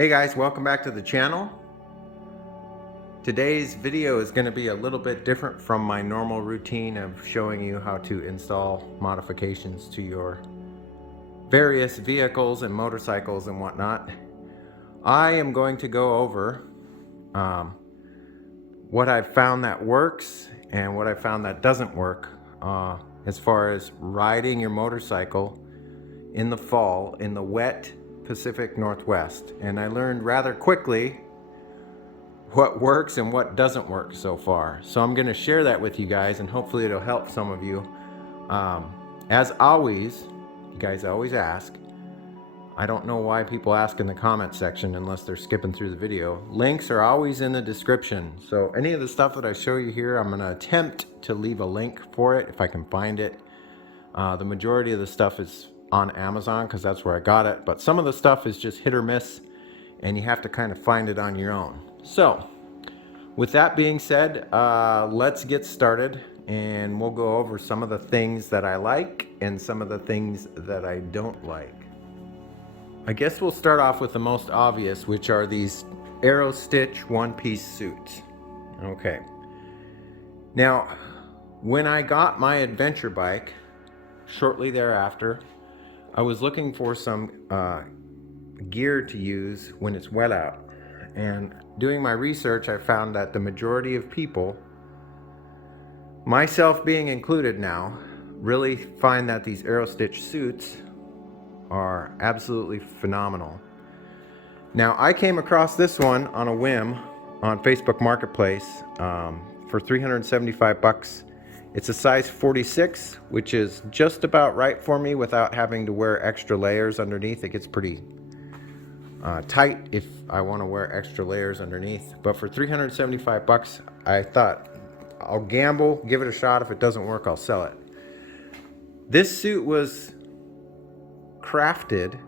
Hey guys, welcome back to the channel. Today's video is going to be a little bit different from my normal routine of showing you how to install modifications to your various vehicles and motorcycles and whatnot. I am going to go over what I've found that works and what I've found that doesn't work as far as riding your motorcycle in the fall in the wet Pacific Northwest. And I learned rather quickly what works and what doesn't work so far. So I'm going to share that with you guys, and hopefully it'll help some of you. As always, you guys always ask. I don't know why people ask in the comment section unless they're skipping through the video. Links are always in the description. So any of the stuff that I show you here, I'm going to attempt to leave a link for it if I can find it. The majority of the stuff is on Amazon because that's where I got it. But some of the stuff is just hit or miss, and you have to kind of find it on your own. So with that being said, let's get started, and we'll go over some of the things that I like and some of the things that I don't like. I guess we'll start off with the most obvious, which are these Aero Stitch one-piece suits. Okay. Now, when I got my adventure bike, shortly thereafter, I was looking for some gear to use when it's wet out. And doing my research, I found that the majority of people, myself being included now, really find that these Aero Stitch suits are absolutely phenomenal. Now, I came across this one on a whim on Facebook Marketplace for 375 bucks. It's a size 46, which is just about right for me without having to wear extra layers underneath. It gets pretty tight if I want to wear extra layers underneath. But for 375 bucks, I thought I'll gamble, give it a shot. If it doesn't work, I'll sell it. This suit was crafted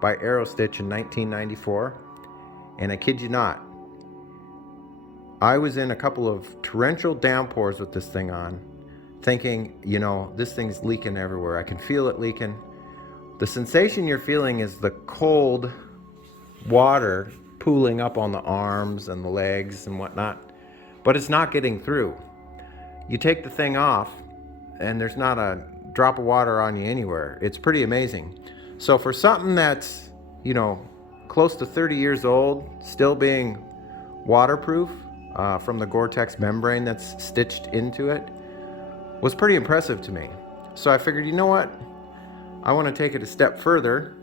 by Aero Stitch in 1994, and I kid you not, I was in a couple of torrential downpours with this thing on, thinking, you know, this thing's leaking everywhere. I can feel it leaking. The sensation you're feeling is the cold water pooling up on the arms and the legs and whatnot, but it's not getting through. You take the thing off and there's not a drop of water on you anywhere. It's pretty amazing. So for something that's, you know, close to 30 years old, still being waterproof from the Gore-Tex membrane that's stitched into it, was pretty impressive to me. So I figured, you know what, I want to take it a step further,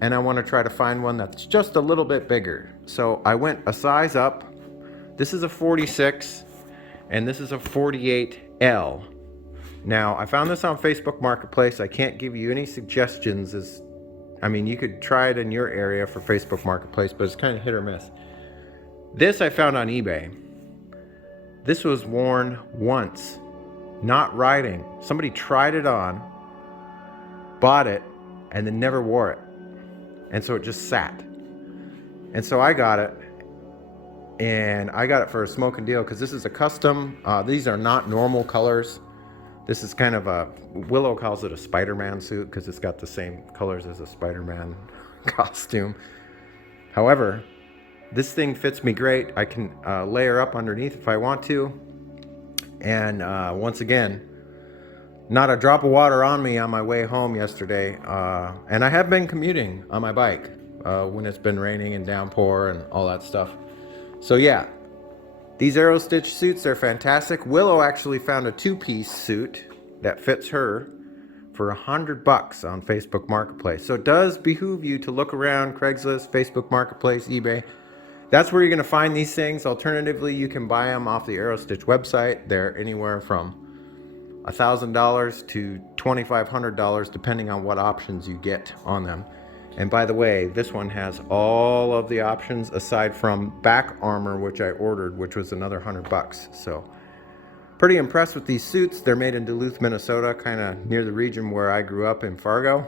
and I want to try to find one that's just a little bit bigger. So I went a size up. This is a 46, and this is a 48L. Now, I found this on Facebook Marketplace. I can't give you any suggestions. I mean, you could try it in your area for Facebook Marketplace, but it's kind of hit or miss. This I found on eBay. This was worn once, not riding. Somebody tried it on, bought it, and then never wore it. And so it just sat. And so I got it, and I got it for a smoking deal because this is a custom. These are not normal colors. This is kind of Willow calls it a Spider-Man suit because it's got the same colors as a Spider-Man costume. However, this thing fits me great. I can layer up underneath if I want to. And once again, not a drop of water on me on my way home yesterday. And I have been commuting on my bike when it's been raining and downpour and all that stuff. So yeah, these Aero Stitch suits are fantastic. Willow actually found a two-piece suit that fits her for 100 bucks on Facebook Marketplace. So it does behoove you to look around Craigslist, Facebook Marketplace, eBay. That's where you're going to find these things. Alternatively, you can buy them off the Aero Stitch website. They're anywhere from $1,000 to $2,500 depending on what options you get on them. And by the way, this one has all of the options aside from back armor, which I ordered, which was another 100 bucks. So pretty impressed with these suits. They're made in Duluth, Minnesota, kind of near the region where I grew up in Fargo.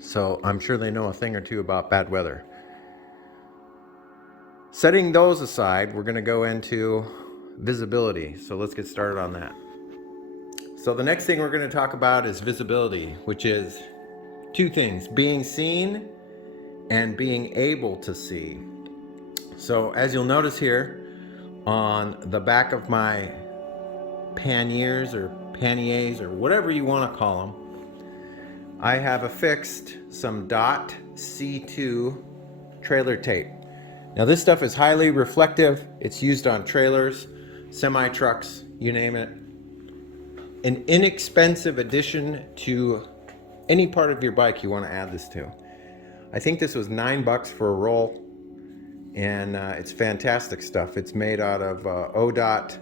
So I'm sure they know a thing or two about bad weather. Setting those aside, we're going to go into visibility. So let's get started on that. So the next thing we're going to talk about is visibility, which is two things: being seen and being able to see. So as you'll notice here on the back of my panniers or panniers or whatever you want to call them, I have affixed some dot C2 trailer tape. Now this stuff is highly reflective. It's used on trailers, semi trucks, you name it. An inexpensive addition to any part of your bike you want to add this to. I think this was $9 for a roll, and it's fantastic stuff. It's made out of ODOT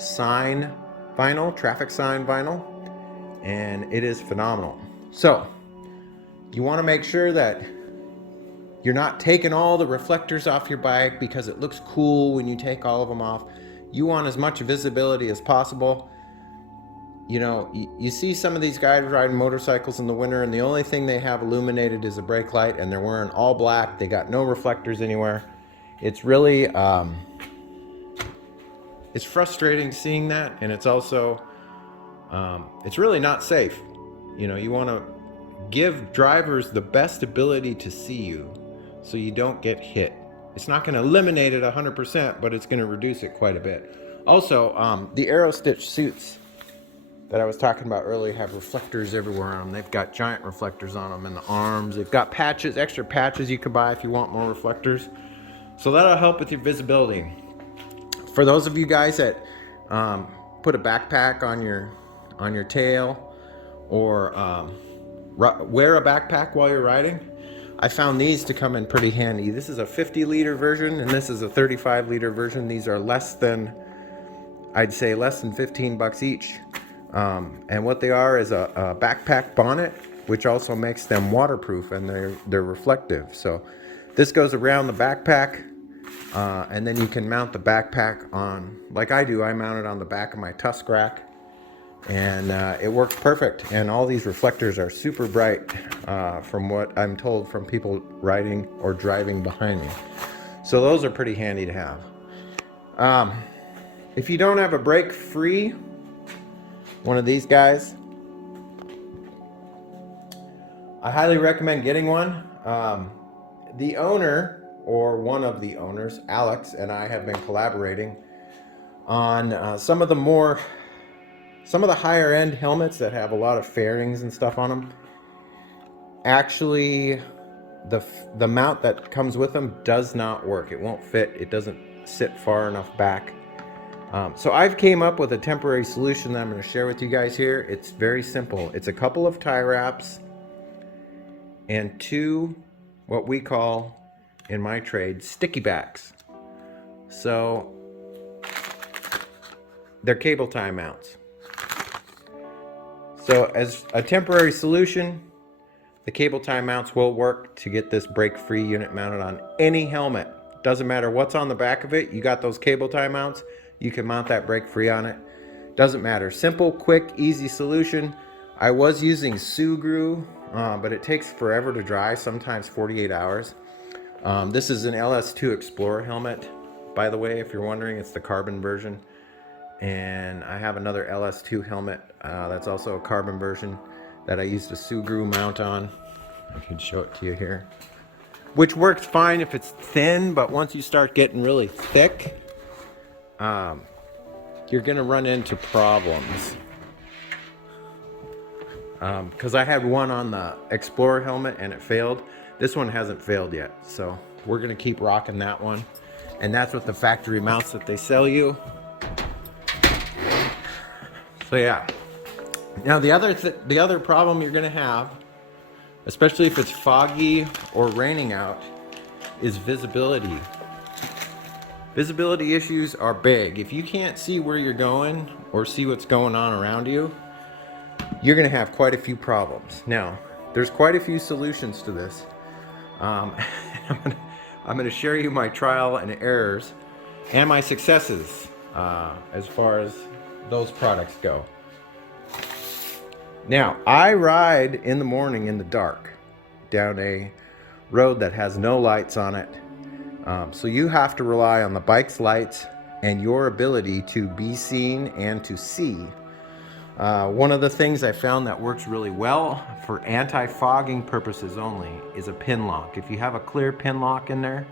sign vinyl, traffic sign vinyl, and it is phenomenal. So you want to make sure that you're not taking all the reflectors off your bike because it looks cool when you take all of them off. You want as much visibility as possible. You know, you see some of these guys riding motorcycles in the winter and the only thing they have illuminated is a brake light, and they're wearing all black. They got no reflectors anywhere. It's really, it's frustrating seeing that, and it's also, it's really not safe. You know, you want to give drivers the best ability to see you so you don't get hit. It's not going to eliminate it 100%, but it's going to reduce it quite a bit. Also, the Aero Stitch suits that I was talking about earlier have reflectors everywhere on them. They've got giant reflectors on them in the arms. They've got patches, extra patches you can buy if you want more reflectors. So that'll help with your visibility. For those of you guys that put a backpack on your tail, or wear a backpack while you're riding, I found these to come in pretty handy. This is a 50-liter version, and this is a 35-liter version. These are less than, I'd say less than $15 each. And what they are is a backpack bonnet, which also makes them waterproof, and they're reflective. So this goes around the backpack, and then you can mount the backpack on, like I do. I mount it on the back of my tusk rack, and it works perfect. And all these reflectors are super bright, from what I'm told from people riding or driving behind me. So those are pretty handy to have. If you don't have a brake-free one of these guys, I highly recommend getting one. The owner, or one of the owners, Alex, and I have been collaborating on some of the higher end helmets that have a lot of fairings and stuff on them. Actually, the mount that comes with them does not work. It won't fit. It doesn't sit far enough back. So I've came up with a temporary solution that I'm going to share with you guys here. It's very simple. It's a couple of tie wraps and two, what we call in my trade, sticky backs. So they're cable tie mounts. So as a temporary solution, the cable tie mounts will work to get this brake-free unit mounted on any helmet. Doesn't matter what's on the back of it. You got those cable tie mounts, you can mount that brake-free on it. Doesn't matter. Simple, quick, easy solution. I was using Sugru, but it takes forever to dry, sometimes 48 hours. This is an LS2 Explorer helmet, by the way, if you're wondering. It's the carbon version. And I have another LS2 helmet that's also a carbon version that I used a Sugru mount on. I can show it to you here. Which works fine if it's thin, but once you start getting really thick, you're gonna run into problems. Because I had one on the Explorer helmet and it failed. This one hasn't failed yet, so we're gonna keep rocking that one. And that's with the factory mounts that they sell you. So yeah. Now the other problem you're gonna have, especially if it's foggy or raining out, is visibility. Visibility issues are big. If you can't see where you're going or see what's going on around you, you're gonna have quite a few problems. Now, there's quite a few solutions to this. I'm gonna share you my trial and errors and my successes as far as those products go. Now, I ride in the morning in the dark down a road that has no lights on it. So you have to rely on the bike's lights and your ability to be seen and to see. One of the things I found that works really well for anti-fogging purposes only is a pin lock. If you have a clear pin lock in there,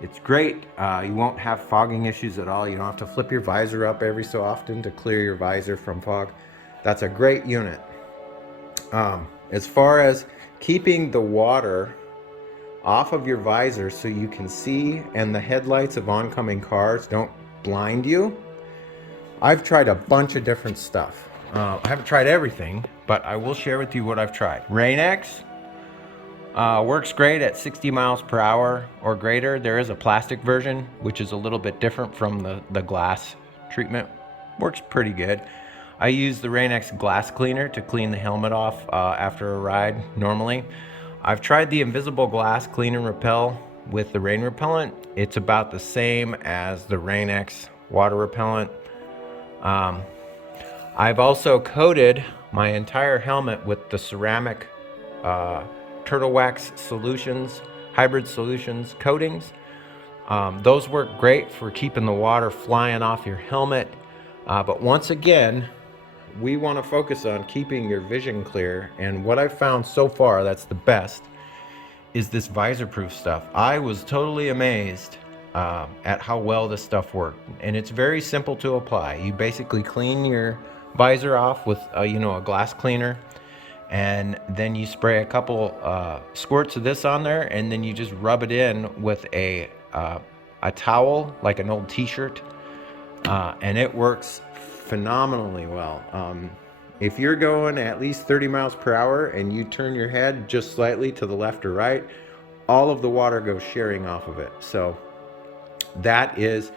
it's great. You won't have fogging issues at all. You don't have to flip your visor up every so often to clear your visor from fog. That's a great unit. As far as keeping the water off of your visor so you can see and the headlights of oncoming cars don't blind you, I've tried a bunch of different stuff. I haven't tried everything, but I will share with you what I've tried. Rain-X works great at 60 miles per hour or greater. There is a plastic version, which is a little bit different from the glass treatment. Works pretty good. I use the Rain-X glass cleaner to clean the helmet off after a ride normally. I've tried the invisible glass clean and repel with the rain repellent. It's about the same as the Rain-X water repellent. I've also coated my entire helmet with the ceramic Turtle Wax Solutions, Hybrid Solutions coatings. Those work great for keeping the water flying off your helmet. But once again, we want to focus on keeping your vision clear. And what I've found so far that's the best is this visor proof stuff. I was totally amazed at how well this stuff worked. And it's very simple to apply. You basically clean your visor off with a glass cleaner, and then you spray a couple squirts of this on there, and then you just rub it in with a towel, like an old t-shirt, and it works phenomenally well. If you're going at least 30 miles per hour and you turn your head just slightly to the left or right, all of the water goes shearing off of it. So that is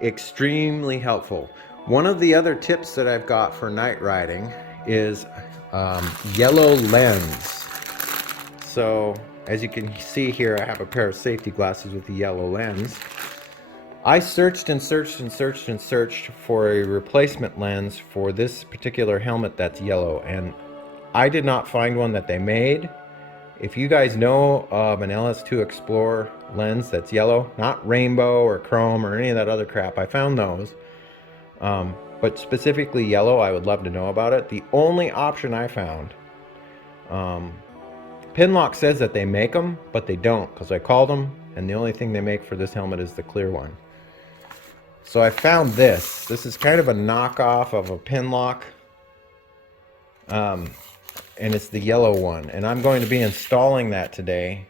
extremely helpful. One of the other tips that I've got for night riding is yellow lens. So as you can see here, I have a pair of safety glasses with the yellow lens. I searched and searched and searched and searched for a replacement lens for this particular helmet that's yellow, and I did not find one that they made. If you guys know of an LS2 Explorer lens that's yellow, not rainbow or chrome or any of that other crap, I found those. But specifically yellow, I would love to know about it. The only option I found, Pinlock says that they make them, but they don't, because I called them, and the only thing they make for this helmet is the clear one. So I found this. This is kind of a knockoff of a Pinlock, and it's the yellow one. And I'm going to be installing that today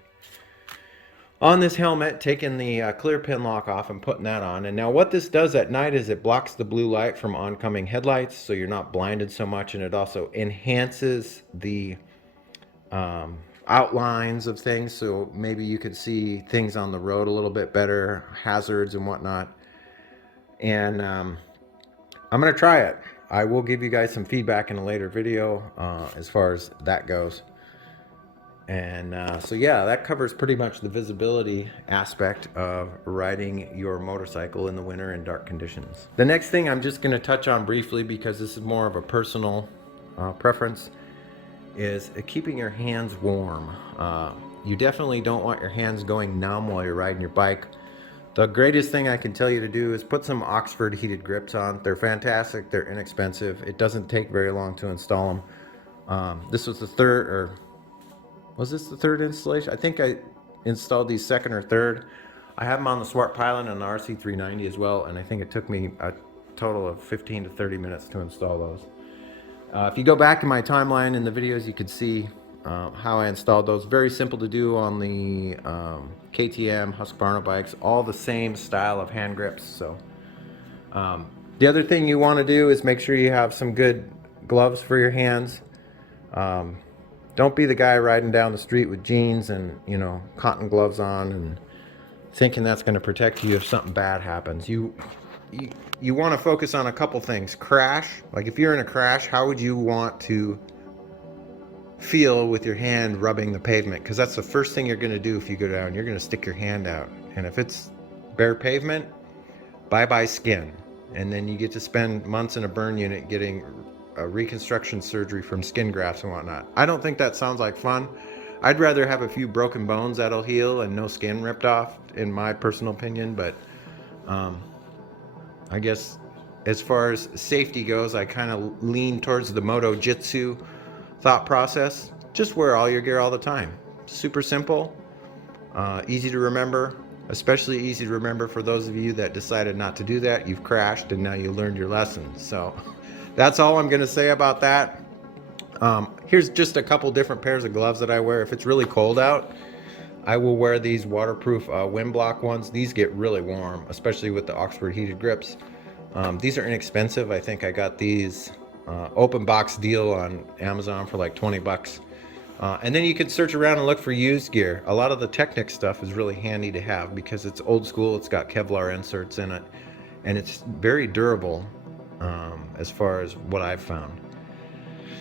on this helmet, taking the clear pin lock off and putting that on. And now what this does at night is it blocks the blue light from oncoming headlights, so you're not blinded so much, and it also enhances the outlines of things, so maybe you could see things on the road a little bit better, hazards and whatnot. And I'm going to try it. I will give you guys some feedback in a later video as far as that goes. And so yeah, that covers pretty much the visibility aspect of riding your motorcycle in the winter in dark conditions. The next thing I'm just going to touch on briefly, because this is more of a personal preference, is keeping your hands warm. You definitely don't want your hands going numb while you're riding your bike. The greatest thing I can tell you to do is put some Oxford heated grips on. They're fantastic, they're inexpensive. It doesn't take very long to install them. This was the third, or was this the third installation? I think I installed these second or third. I have them on the Swart Pilot and the RC390 as well, and I think it took me a total of 15 to 30 minutes to install those. If you go back in my timeline in the videos, you could see how I installed those. Very simple to do on the KTM, Husqvarna bikes, all the same style of hand grips. So the other thing you want to do is make sure you have some good gloves for your hands. Don't be the guy riding down the street with jeans and, you know, cotton gloves on and thinking that's going to protect you if something bad happens. You want to focus on a couple things. Crash, like if you're in a crash, how would you want to feel with your hand rubbing the pavement? Because that's the first thing you're going to do if you go down. You're going to stick your hand out, and if it's bare pavement, bye-bye skin, and then you get to spend months in a burn unit getting a reconstruction surgery from skin grafts and whatnot. I don't think that sounds like fun. I'd rather have a few broken bones that'll heal and no skin ripped off, in my personal opinion, but I guess as far as safety goes, I kind of lean towards the Moto Jitsu thought process. Just wear all your gear all the time. Super simple, easy to remember, especially easy to remember for those of you that decided not to do that. You've crashed and now you learned your lesson. So that's all I'm going to say about that. Here's just a couple different pairs of gloves that I wear. If it's really cold out, I will wear these waterproof wind block ones. These get really warm, especially with the Oxford heated grips. These are inexpensive. I think I got these open box deal on Amazon for like 20 bucks. And then you can search around and look for used gear. A lot of the Technic stuff is really handy to have because it's old school. It's got Kevlar inserts in it, and it's very durable as far as what I've found.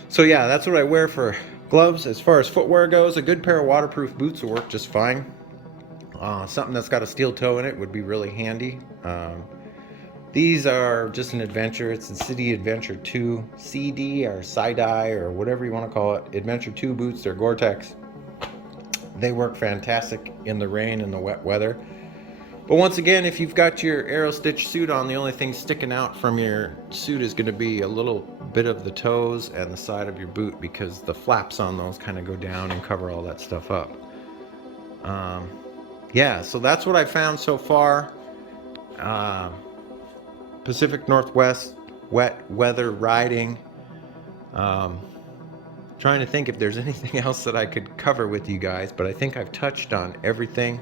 So yeah, that's what I wear for gloves. As far as footwear goes, a good pair of waterproof boots will work just fine. Something that's got a steel toe in it would be really handy. These are just an adventure. It's the City Adventure 2 CD or Side-Eye or whatever you want to call it. Adventure 2 boots. They're Gore-Tex. They work fantastic in the rain and the wet weather. But once again, if you've got your Aerostitch suit on, the only thing sticking out from your suit is going to be a little bit of the toes and the side of your boot, because the flaps on those kind of go down and cover all that stuff up. Yeah, so that's what I found so far. Pacific Northwest wet weather riding. Trying to think if there's anything else that I could cover with you guys, but I think I've touched on everything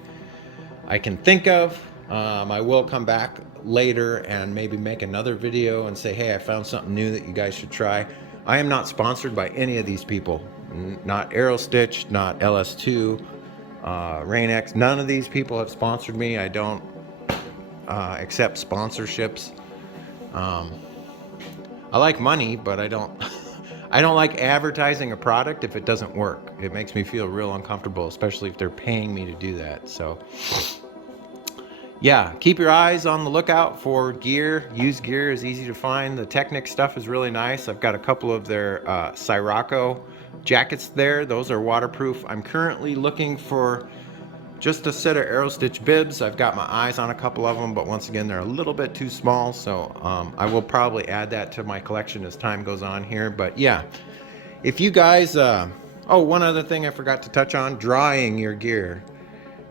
I can think of. I will come back later and maybe make another video and say, hey, I found something new that you guys should try. I am not sponsored by any of these people. Not Aerostitch, not LS2, Rain-X. None of these people have sponsored me. I don't accept sponsorships. I like money, but I don't I don't like advertising a product if it doesn't work. It makes me feel real uncomfortable, especially if they're paying me to do that. So yeah, keep your eyes on the lookout for gear. Used gear is easy to find. The Technic stuff is really nice. I've got a couple of their Sirocco jackets there. Those are waterproof. I'm currently looking for just a set of Aerostitch bibs. I've got my eyes on a couple of them, but once again, they're a little bit too small, so I will probably add that to my collection as time goes on here. But yeah, if you guys, oh, one other thing I forgot to touch on, drying your gear.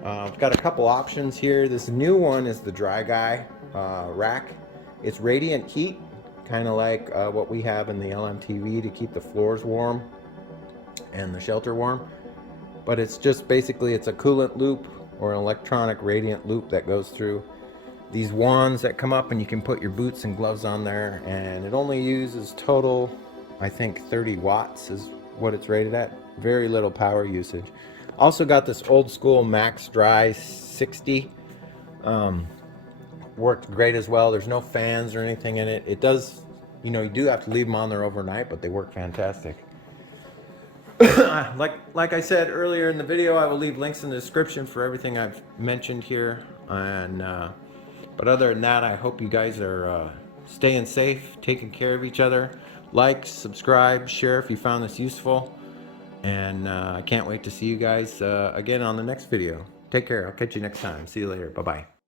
I've got a couple options here. This new one is the Dry Guy rack. It's radiant heat, kind of like what we have in the LMTV to keep the floors warm and the shelter warm. But it's just basically, it's a coolant loop or an electronic radiant loop that goes through these wands that come up, and you can put your boots and gloves on there, and it only uses total, I think 30 watts is what it's rated at. Very little power usage. Also got this old school Max Dry 60. Worked great as well. There's no fans or anything in it. It does, you know, you do have to leave them on there overnight, but they work fantastic. Like I said earlier in the video, I will leave links in the description for everything I've mentioned here. And but other than that, I hope you guys are staying safe, taking care of each other. Like, subscribe, share if you found this useful. And I can't wait to see you guys again on the next video. Take care. I'll catch you next time. See you later. Bye-bye.